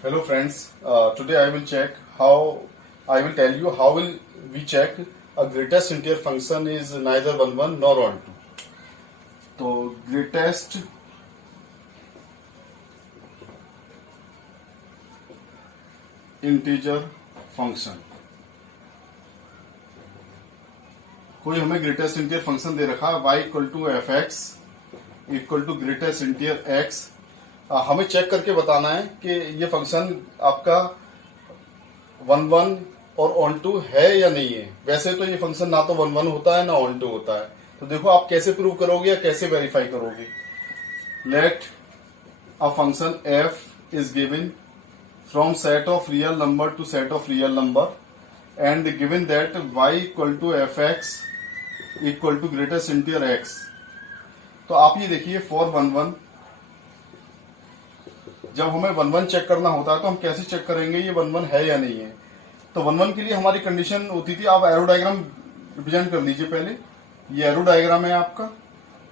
Hello friends, today I will tell you how will we check a greatest integer function is neither 1 nor 1 2. तो greatest integer function, कोई हमें greatest integer function दे रखा है y equal to f x equal to greatest integer x. हमें check करके बताना है कि ये फंक्शन आपका 1 और ऑन टू है या नहीं है. वैसे तो ये फंक्शन ना तो 1 होता है ना ऑन टू होता है. तो देखो आप कैसे प्रूव करोगे या कैसे वेरीफाई करोगे. Let a function f is given from set of real number to set of real number and given that y equal to f x equal to greatest integer x. तो आप ये देखिए for 1 जब हमें 1 check करना होता है तो हम कैसे चेक करेंगे ये 1 है या नहीं है. तो 1 के लिए हमारी कंडीशन होती थी, आप एरो डायग्राम रिप्रेजेंट कर लीजिए. पहले ये एरो डायग्राम है आपका,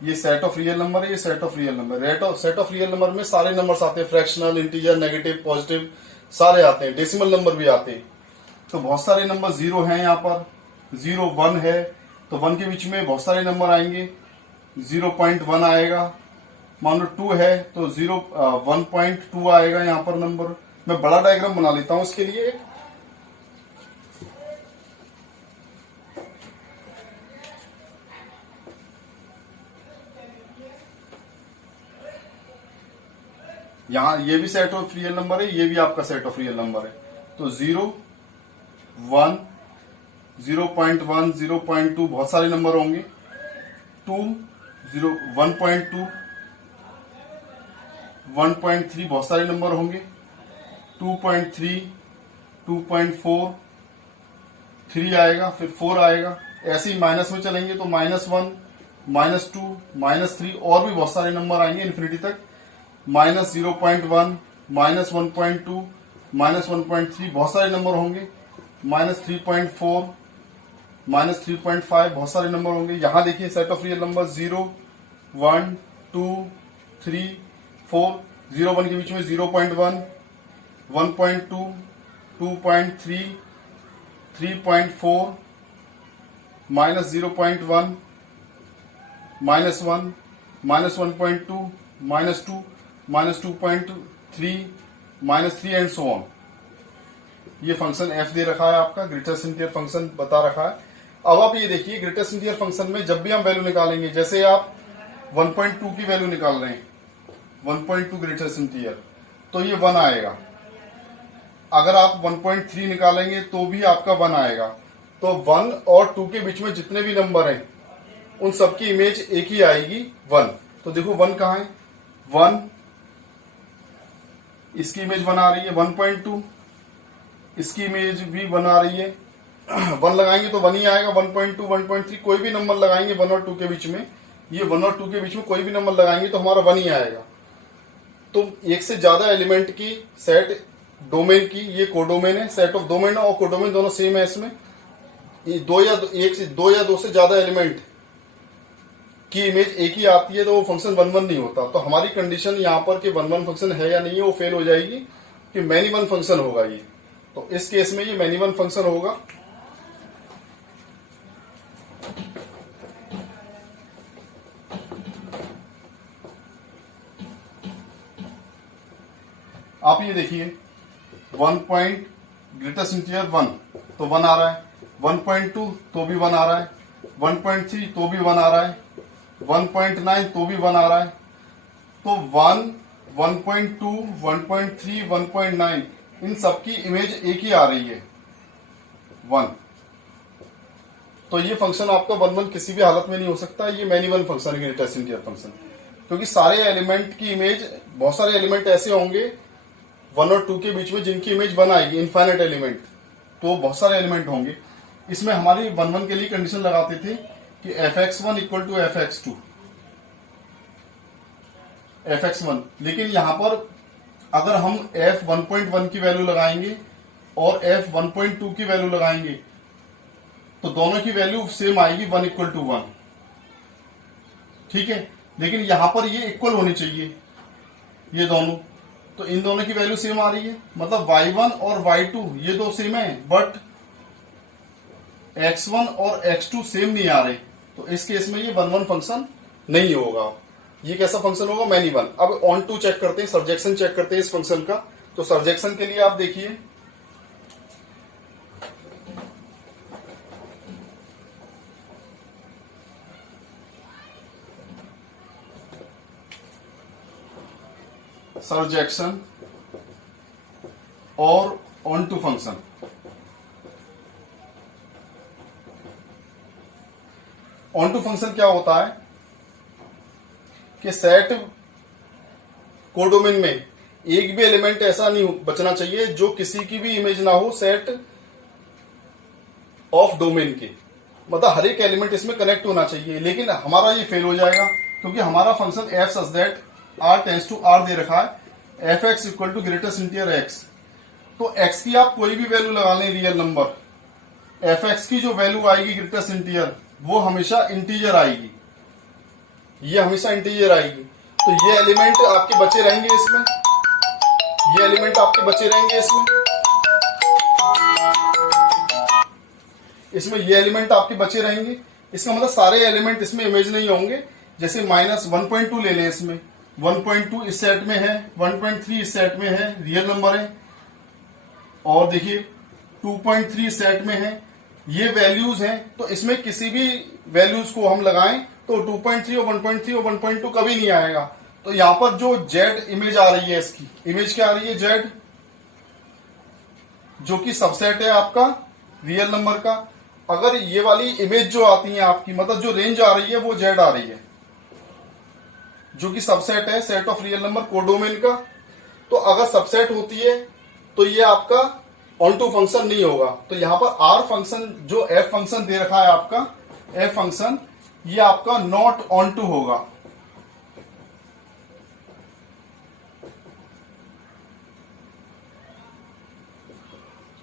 ये सेट ऑफ रियल नंबर है, ये set of real number. Set of real number में सारे नंबर्स आते हैं, फ्रैक्शनल, इंटीजर, नेगेटिव, पॉजिटिव सारे आते हैं, डेसिमल नंबर भी आते हैं. तो बहुत सारे नंबर 0 हैं यहाँ पर, 0 1 है, तो 1 के बीच में बहुत सारे नंबर आएंगे. 0.1 आएगा, मान लो 2 है तो 1.2 आएगा यहाँ पर नंबर. मैं बड़ा डायग्राम बना लेता हूं इसके लिए. यहां ये भी सेट ऑफ रियल नंबर है, ये भी आपका सेट ऑफ रियल नंबर है. तो 0 1 0.1 0.2 बहुत सारे नंबर होंगे. 2 0 1.2 1.3 बहुत सारे नंबर होंगे. 2.3 2.4 3 आएगा, फिर 4 आएगा. ऐसे ही माइनस में चलेंगे तो -1 -2 -3 और भी बहुत सारे नंबर आएंगे इन्फिनिटी तक. -0.1 -1.2 -1.3 बहुत सारे नंबर होंगे. -3.4 -3.5 बहुत सारे नंबर होंगे. यहां देखिए सेट ऑफ रियल नंबर 0 1 2 3 4. 0 1 के बीच में 0.1 1.2 2.3 3.4 -0.1 -1 -1.2 -2 -2.3 -3 एंड सो ऑन. ये फंक्शन f दे रखा है आपका, ग्रेटेस्ट इंटीजर फंक्शन बता रखा है. अब आप ये देखिए ग्रेटेस्ट इंटीजर फंक्शन में जब भी हम वैल्यू निकालेंगे, जैसे आप 1.2 की वैल्यू निकाल रहे हैं, 1.2 ग्रेटेस्ट इंटीजर, तो ये 1 आएगा. अगर आप 1.3 निकालेंगे तो भी आपका 1 आएगा. तो 1 और 2 के बीच में जितने भी नंबर हैं उन सबकी इमेज एक ही आएगी, 1. तो देखो 1 कहां है, 1, इसकी इमेज 1 आ रही है. 1.2 इसकी इमेज भी 1 आ रही है. 1 लगाएंगे तो 1 ही आएगा. 1.2 1.3 कोई भी नंबर लगाएंगे 1 और 2 के बीच में, ये 1 और 2 के बीच में कोई भी नंबर लगाएंगे तो हमारा 1 ही आएगा. तो एक से ज्यादा एलिमेंट की सेट डोमेन की, ये कोडोमेन है. सेट ऑफ डोमेन और कोडोमेन दोनों सेम है. इसमें दो या दो से ज्यादा एलिमेंट की इमेज एक ही आती है तो वो फंक्शन 1 नहीं होता. तो हमारी कंडीशन यहाँ पर कि 1 फंक्शन है या नहीं है वो फेल हो जाएगी कि मैनी 1 फंक्शन होगा ये. तो इस केस में ये मैनी 1 फंक्शन होगा. आप ये देखिए 1 पॉइंट ग्रेटेस्ट इंटीजर 1 तो 1 आ रहा है. 1.2 तो भी 1 आ रहा है. 1.3 तो भी 1 आ रहा है. 1.9 तो भी 1 आ रहा है. तो 1 1.2 1.3 1.9 इन सबकी इमेज एक ही आ रही है, 1. तो ये फंक्शन आपका 1 किसी भी हालत में नहीं हो सकता. ये मैनी 1 फंक्शन है ग्रेटेस्ट इंटीजर फंक्शन, क्योंकि सारे एलिमेंट की इमेज, बहुत सारे एलिमेंट ऐसे होंगे 1 और 2 के बीच में जिनकी इमेज 1 आएगी, इनफाइनाइट एलिमेंट. तो बहुत सारे एलिमेंट होंगे. इसमें हमारी 1 के लिए कंडीशन लगाते थे कि fx1 equal to fx2 fx1. लेकिन यहां पर अगर हम f1.1 की वैल्यू लगाएंगे और f1.2 की वैल्यू लगाएंगे तो दोनों की वैल्यू सेम आएगी, 1 इक्वल टू 1. ठीक है, लेकिन यहां पर ये इक्वल होनी चाहिए ये दोनों. तो इन दोनों की वैल्यू सेम आ रही है, मतलब y1 और y2 ये दो सेम है, बट x1 और x2 सेम नहीं आ रहे। तो इस केस में ये 1 1 फंक्शन नहीं होगा। ये कैसा फंक्शन होगा, मैनी वन। अब ऑन टू चेक करते हैं, सर्जेक्शन चेक करते हैं इस फंक्शन का। तो सर्जेक्शन के लिए आप देखिए, सर्जेक्शन और onto function. Onto function क्या होता है कि सेट कोडोमेन में एक भी एलिमेंट ऐसा नहीं बचना चाहिए जो किसी की भी इमेज ना हो सेट ऑफ डोमेन के, मतलब हर एक एलिमेंट इसमें कनेक्ट होना चाहिए। लेकिन हमारा ये फेल हो जाएगा क्योंकि हमारा function f such that R tends to R दे रखा है, f x equal to greatest integer x. तो एक्स की आप कोई भी वैल्यू लगा लें रियल नंबर, एफ एक्स की जो वैल्यू आएगी ग्रेटेस्ट इंटीजर वो हमेशा इंटीजर आएगी, ये हमेशा इंटीजर आएगी। तो ये एलिमेंट आपके बचे रहेंगे इसमें, ये एलिमेंट आपके बचे रहेंगे इसमें ये एलिमेंट आपके बचे रहेंगे। इसका मतलब सारे एलिमेंट इसमें इमेज नहीं होंगे। जैसे माइनस 1.2 ले लें, इसमें 1.2 इस सेट में है, 1.3 इस सेट में है, रियल नंबर है। और देखिए 2.3 सेट में है, ये वैल्यूज हैं। तो इसमें किसी भी वैल्यूज को हम लगाएं तो 2.3 और 1.3 और 1.2 कभी नहीं आएगा। तो यहां पर जो जेड इमेज आ रही है, इसकी इमेज क्या आ रही है, जेड, जो कि सबसेट है आपका रियल नंबर का। अगर ये वाली इमेज जो आती है आपकी, मतलब जो रेंज आ रही है वो जेड आ रही है, जो कि सबसेट है set of real number codomain का। तो अगर सबसेट होती है तो ये आपका ऑन टू फंक्शन नहीं होगा। तो यहां पर आर फंक्शन जो एफ फंक्शन दे रखा है आपका, एफ फंक्शन, ये आपका नॉट ऑन टू होगा।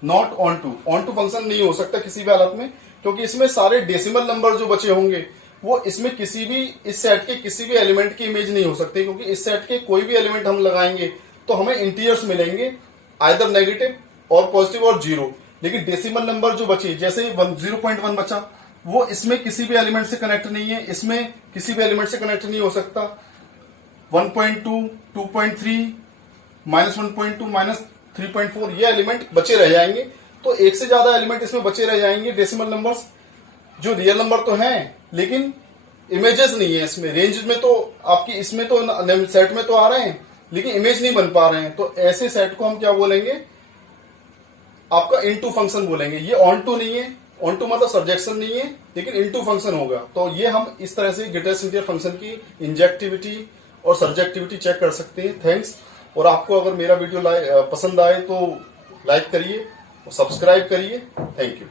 नॉट ऑन टू फंक्शन नहीं हो सकता किसी भी हालत में, क्योंकि इसमें सारे डेसिमल नंबर जो बचे होंगे वो इसमें किसी भी, इस सेट के किसी भी एलिमेंट की इमेज नहीं हो सकती, क्योंकि इस सेट के कोई भी एलिमेंट हम लगाएंगे तो हमें इंटीजर्स मिलेंगे, आइदर नेगेटिव और पॉजिटिव और जीरो। लेकिन डेसिमल नंबर जो बचे, जैसे 0.1 बचा, वो इसमें किसी भी एलिमेंट से कनेक्ट नहीं है, इसमें किसी भी एलिमेंट से कनेक्ट नहीं हो सकता। 1.2, 2.3, -1.2, -3.4 ये एलिमेंट बचे रह जाएंगे। तो एक से ज्यादा एलिमेंट इसमें बचे रह जाएंगे डेसिमल नंबर्स, जो रियल नंबर तो हैं लेकिन इमेजेस नहीं है इसमें। रेंज में तो आपकी इसमें तो सेट में तो आ रहे हैं लेकिन इमेज नहीं बन पा रहे हैं। तो ऐसे सेट को हम क्या बोलेंगे, आपका इनटू फंक्शन बोलेंगे। ये ऑन टू नहीं है, ऑन टू मतलब सब्जेक्शन नहीं है, लेकिन इनटू फंक्शन होगा। तो ये हम इस तरह से ग्रेटेस्ट इंटीजर फंक्शन की इंजेक्टिविटी और सब्जेक्टिविटी चेक कर सकते हैं। थैंक्स। और आपको अगर मेरा वीडियो पसंद आए तो लाइक करिए और सब्सक्राइब करिए। Thank you.